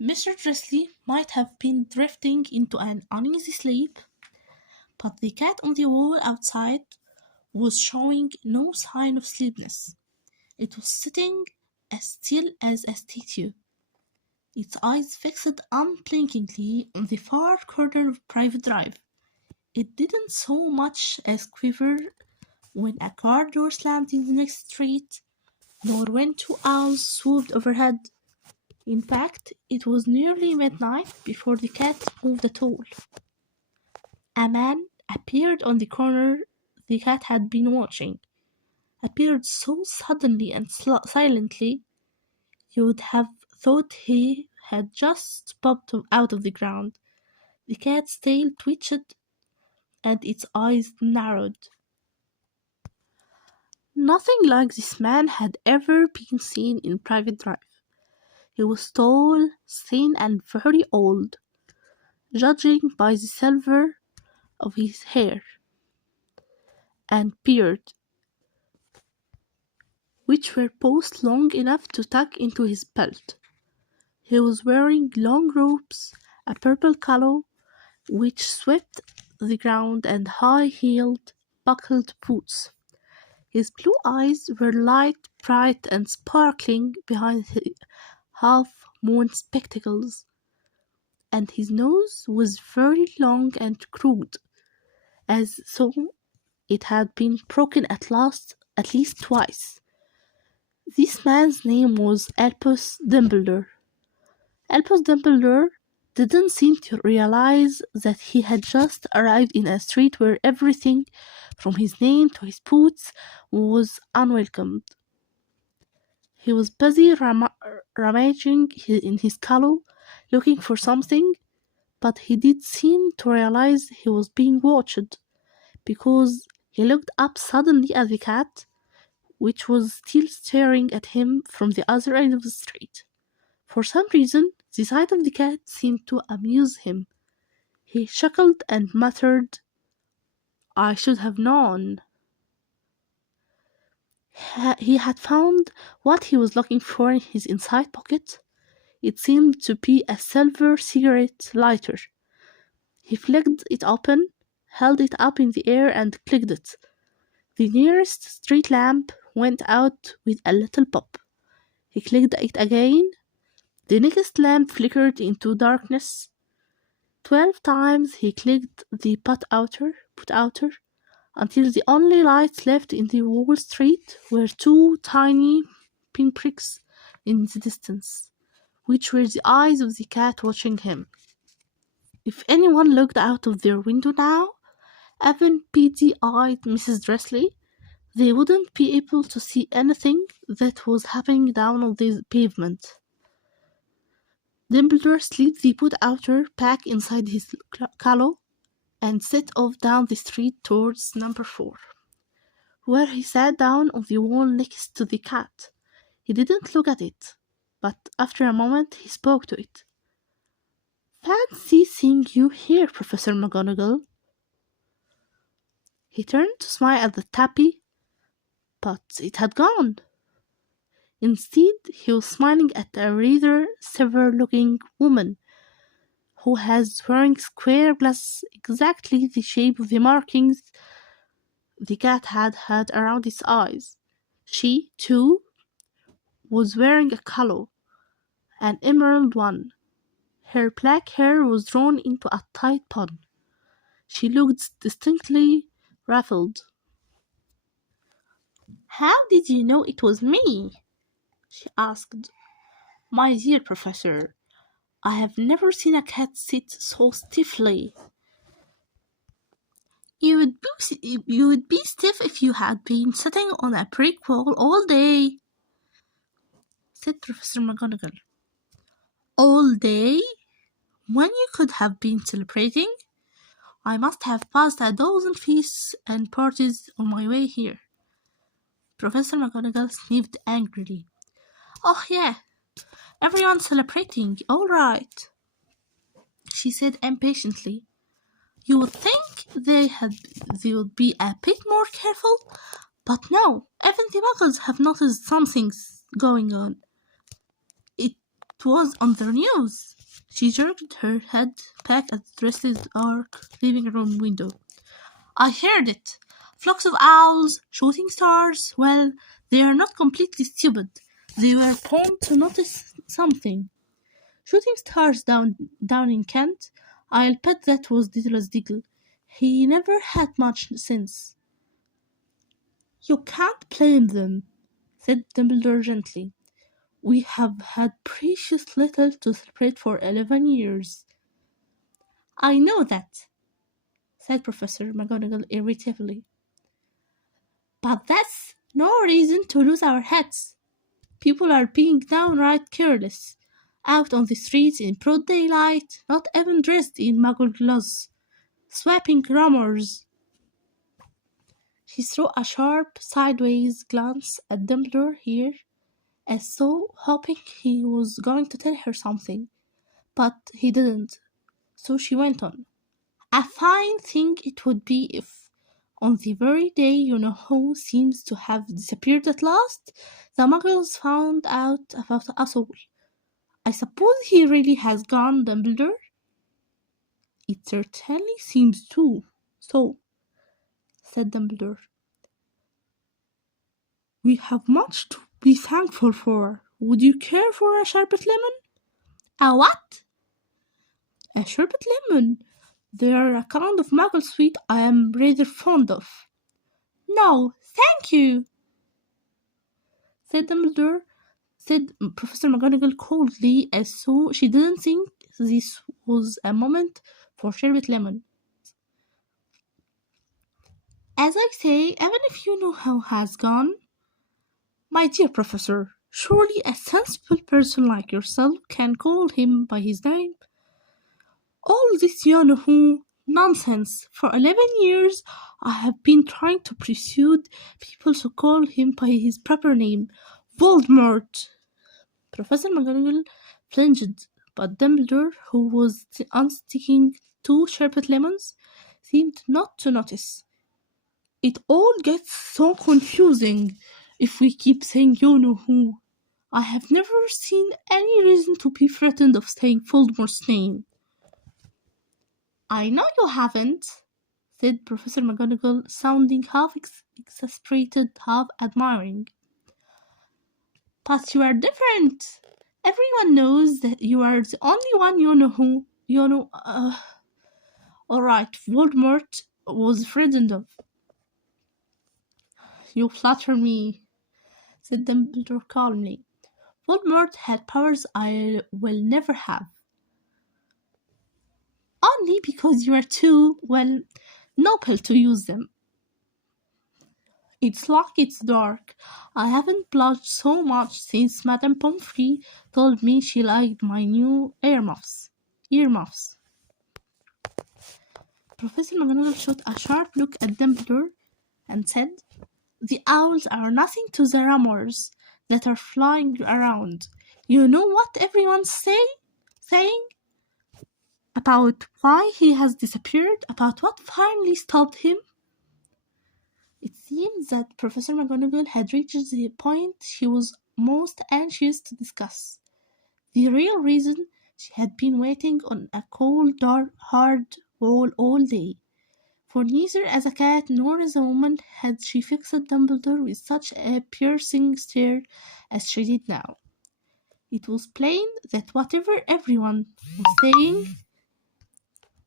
Mr. Dressley might have been drifting into an uneasy sleep, but the cat on the wall outside was showing no sign of sleepiness. It was sitting as still as a statue, its eyes fixed unblinkingly on the far corner of Private Drive. It didn't so much as quiver when a car door slammed in the next street, nor when two owls swooped overhead. In fact, it was nearly midnight before the cat moved at all. A man appeared on the corner the cat had been watching, appeared so suddenly and silently you would have thought he had just popped out of the ground. The cat's tail twitched and its eyes narrowed. Nothing like this man had ever been seen in Private Drive. He was tall, thin, and very old, judging by the silver of his hair and beard, which were both long enough to tuck into his belt. He was wearing long robes, a purple collar which swept the ground, and high-heeled, buckled boots. His blue eyes were light, bright, and sparkling behind his half-moon spectacles, and his nose was very long and crooked, as though it had been broken at least twice. This man's name was Albus Dumbledore. Albus Dumbledore didn't seem to realize that he had just arrived in a street where everything, from his name to his boots, was unwelcomed. He was busy rummaging in his collar, looking for something, but he did seem to realize he was being watched, because he looked up suddenly at the cat, which was still staring at him from the other end of the street. For some reason, the sight of the cat seemed to amuse him. He chuckled and muttered, "I should have known." He had found what he was looking for in his inside pocket. It seemed to be a silver cigarette lighter. He flicked it open, held it up in the air, and clicked it. The nearest street lamp went out with a little pop. He clicked it again. The next lamp flickered into darkness. 12 times he clicked the put outer, until the only lights left in the whole street were two tiny pinpricks in the distance, which were the eyes of the cat watching him. If anyone looked out of their window now, even beady-eyed Mrs. Dressley, they wouldn't be able to see anything that was happening down on the pavement. Dumbledore slipped the put-outer back inside his collar and set off down the street towards number 4, where he sat down on the wall next to the cat. He didn't look at it, but after a moment he spoke to it. "Fancy seeing you here, Professor McGonagall." He turned to smile at the tappy, but it had gone. Instead, he was smiling at a rather severe-looking woman who was wearing square glasses exactly the shape of the markings the cat had had around its eyes. She, too, was wearing a collar, an emerald one. Her black hair was drawn into a tight bun. She looked distinctly ruffled. "How did you know it was me?" she asked. "My dear Professor, I have never seen a cat sit so stiffly." You would be stiff if you had been sitting on a brick wall all day," said Professor McGonagall. "All day? When you could have been celebrating? I must have passed a dozen feasts and parties on my way here." Professor McGonagall sniffed angrily. "Oh, yeah, everyone's celebrating, all right," she said impatiently. "You would think they would be a bit more careful, but no, even the muggles have noticed something's going on. It was on the news. She jerked her head back at the restless dark living room window. I heard it. Flocks of owls, shooting stars. Well, they are not completely stupid. They were born to notice something. Shooting stars down in Kent. I'll bet that was Diddler's Diggle. He never had much sense. You can't blame them, said Dumbledore gently. We have had precious little to celebrate for 11 years. I know that, said Professor McGonagall irritably. But that's no reason to lose our heads. People are being downright careless, out on the streets in broad daylight, not even dressed in muggle gloves, swapping grammars. She threw a sharp sideways glance at Dumbledore here, as though hoping he was going to tell her something, but he didn't. So she went on. A fine thing it would be if, on the very day you-know-who seems to have disappeared at last, the muggles found out about us all. I suppose he really has gone, Dumbledore? It certainly seems so, said Dumbledore. We have much to be thankful for. Would you care for a sherbet lemon? A what? A sherbet lemon. They are a kind of muggle sweet I am rather fond of. No, thank you, said Dumbledore, said Professor McGonagall coldly, as though she didn't think this was a moment for sherbet lemon. As I say, even if you-know-who has gone, my dear Professor, surely a sensible person like yourself can call him by his name. All this you-know-who nonsense. For 11 years I have been trying to persuade people to call him by his proper name, Voldemort. Professor McGonagall flinched, but Dumbledore, who was unsticking 2 sherbet lemons, seemed not to notice. It all gets so confusing if we keep saying you-know-who. I have never seen any reason to be frightened of saying Voldemort's name. I know you haven't, said Professor McGonagall, sounding half exasperated, half admiring. But you are different. Everyone knows that you are the only one you-know-who. All right, Voldemort was frightened of. You flatter me, said Dumbledore calmly. Voldemort had powers I will never have. Only because you are too, well, noble to use them. It's like it's dark. I haven't blushed so much since Madame Pomfrey told me she liked my new earmuffs. Professor McGonagall shot a sharp look at Dumbledore and said, The owls are nothing to the rumours that are flying around. You know what everyone's saying? About why he has disappeared? About what finally stopped him? It seems that Professor McGonagall had reached the point she was most anxious to discuss. The real reason she had been waiting on a cold, dark, hard wall all day. For neither as a cat nor as a woman had she fixed Dumbledore with such a piercing stare as she did now. It was plain that whatever everyone was saying,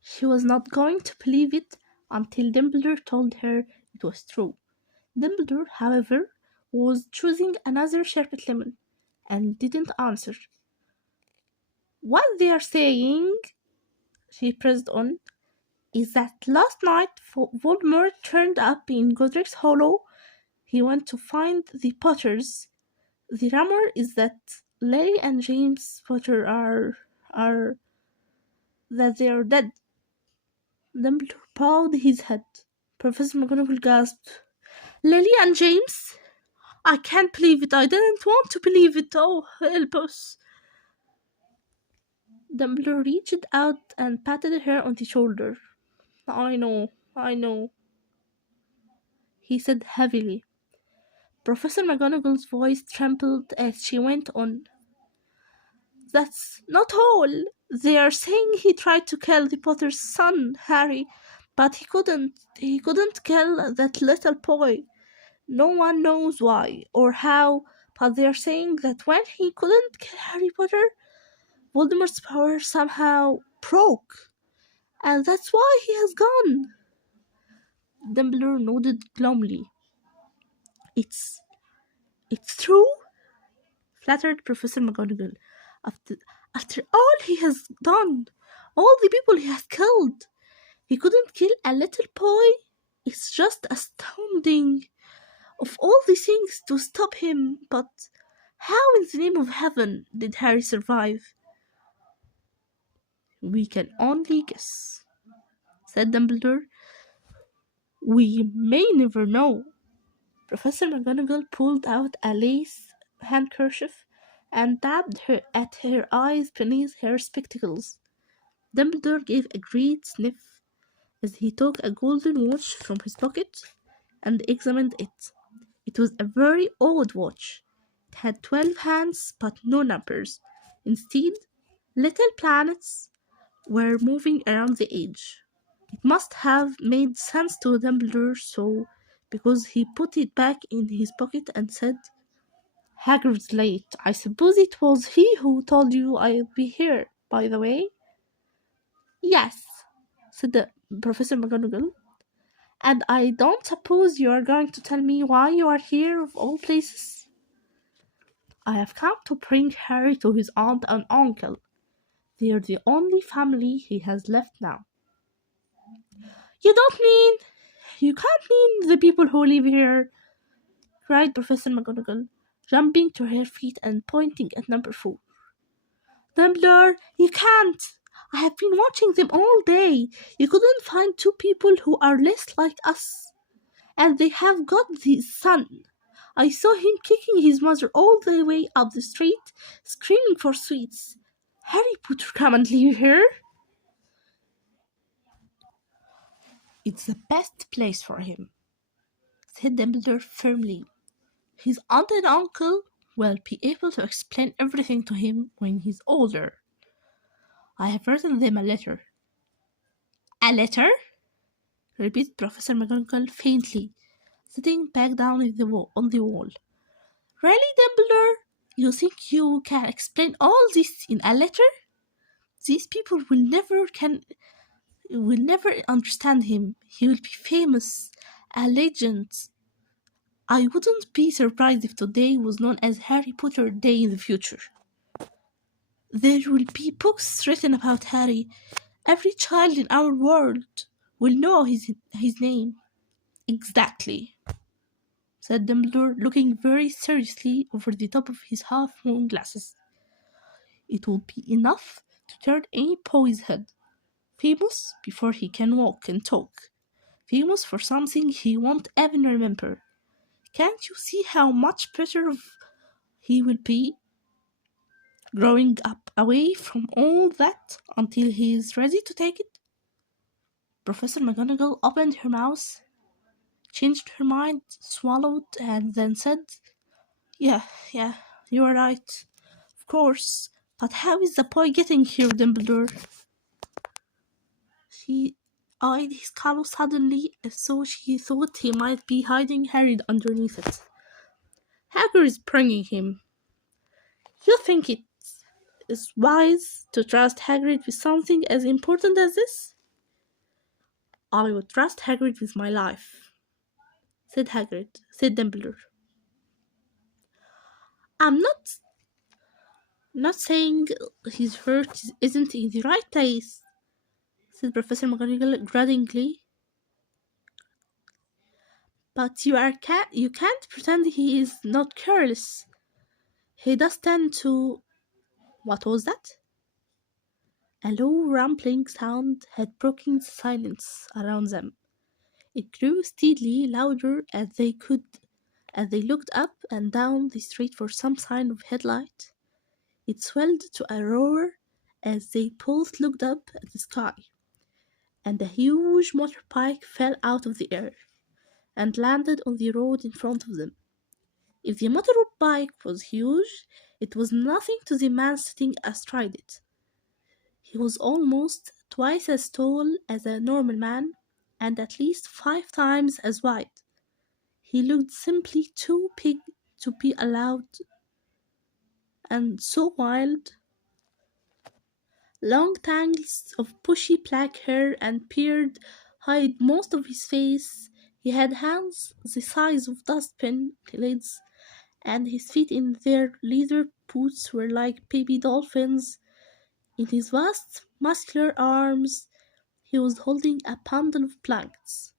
she was not going to believe it until Dumbledore told her it was true. Dumbledore, however, was choosing another sherbet lemon and didn't answer. What they are saying, she pressed on, is that last night Voldemort turned up in Godric's Hollow. He went to find the Potters. The rumor is that Lily and James Potter are that they are dead. Dumbledore bowed his head. Professor McGonagall gasped. Lily and James? I can't believe it. I didn't want to believe it. Oh, help us. Dumbledore reached out and patted her on the shoulder. I know, he said heavily. Professor McGonagall's voice trembled as she went on. That's not all. They are saying he tried to kill the Potter's son, Harry, but he couldn't. He couldn't kill that little boy. No one knows why or how, but they're saying that when he couldn't kill Harry Potter, Voldemort's power somehow broke, and that's why he has gone. Dumbledore nodded glumly. It's true, flattered Professor McGonagall. After after all he has done, all the people he has killed, he couldn't kill a little boy. It's just astounding. Of all the things to stop him, but how in the name of heaven did Harry survive? We can only guess, said Dumbledore. We may never know. Professor McGonagall pulled out a lace handkerchief and dabbed her at her eyes beneath her spectacles. Dumbledore gave a great sniff as he took a golden watch from his pocket and examined it. It was a very old watch. It had 12 hands but no numbers. Instead, little planets were moving around the edge. It must have made sense to Dumbledore, so because he put it back in his pocket and said, Hagrid's late. I suppose it was he who told you I'd be here, by the way? Yes, said the Professor McGonagall. And I don't suppose you are going to tell me why you are here of all places? I have come to bring Harry to his aunt and uncle. They are the only family he has left now. You don't mean... You can't mean the people who live here, cried Professor McGonagall, jumping to her feet and pointing at number 4. Dumbledore, you can't! I have been watching them all day. You couldn't find 2 people who are less like us. And they have got the son. I saw him kicking his mother all the way up the street, screaming for sweets. Harry-Potter, come and live here. It's the best place for him, said Dumbledore firmly. His aunt and uncle will be able to explain everything to him when he's older. I have written them a letter. A letter? Repeated Professor McGonagall faintly, sitting back down on the wall. Really, Dumbledore? You think you can explain all this in a letter? These people will never understand him. He will be famous, a legend. I wouldn't be surprised if today was known as Harry Potter Day in the future. There will be books written about Harry. Every child in our world will know his name. Exactly, said Dumbledore, looking very seriously over the top of his half-moon glasses. It will be enough to turn any boy's head. Famous before he can walk and talk. Famous for something he won't even remember. Can't you see how much better he will be growing up away from all that until he is ready to take it? Professor McGonagall opened her mouth, changed her mind, swallowed, and then said, Yeah, you are right. Of course. But how is the boy getting here, Dumbledore? She eyed his collar suddenly as though she thought he might be hiding Harry underneath it. Hagrid is bringing him. You think it is wise to trust Hagrid with something as important as this? I would trust Hagrid with my life, said Dumbledore. I'm not saying his heart isn't in the right place, said Professor McGonagall grudgingly. But you can't pretend he is not careless. He does tend to... What was that? A low rumbling sound had broken the silence around them. It grew steadily louder as they looked up and down the street for some sign of headlight. It swelled to a roar as they both looked up at the sky, and a huge motorbike fell out of the air and landed on the road in front of them. If the motorbike was huge, It was nothing to the man sitting astride it. He was almost twice as tall as a normal man, and at least 5 times as wide. He looked simply too big to be allowed, and so wild. Long tangles of bushy black hair and beard hid most of his face. He had hands the size of dustbin lids, and his feet in their leather boots were like baby dolphins. In his vast, muscular arms, he was holding a bundle of blankets.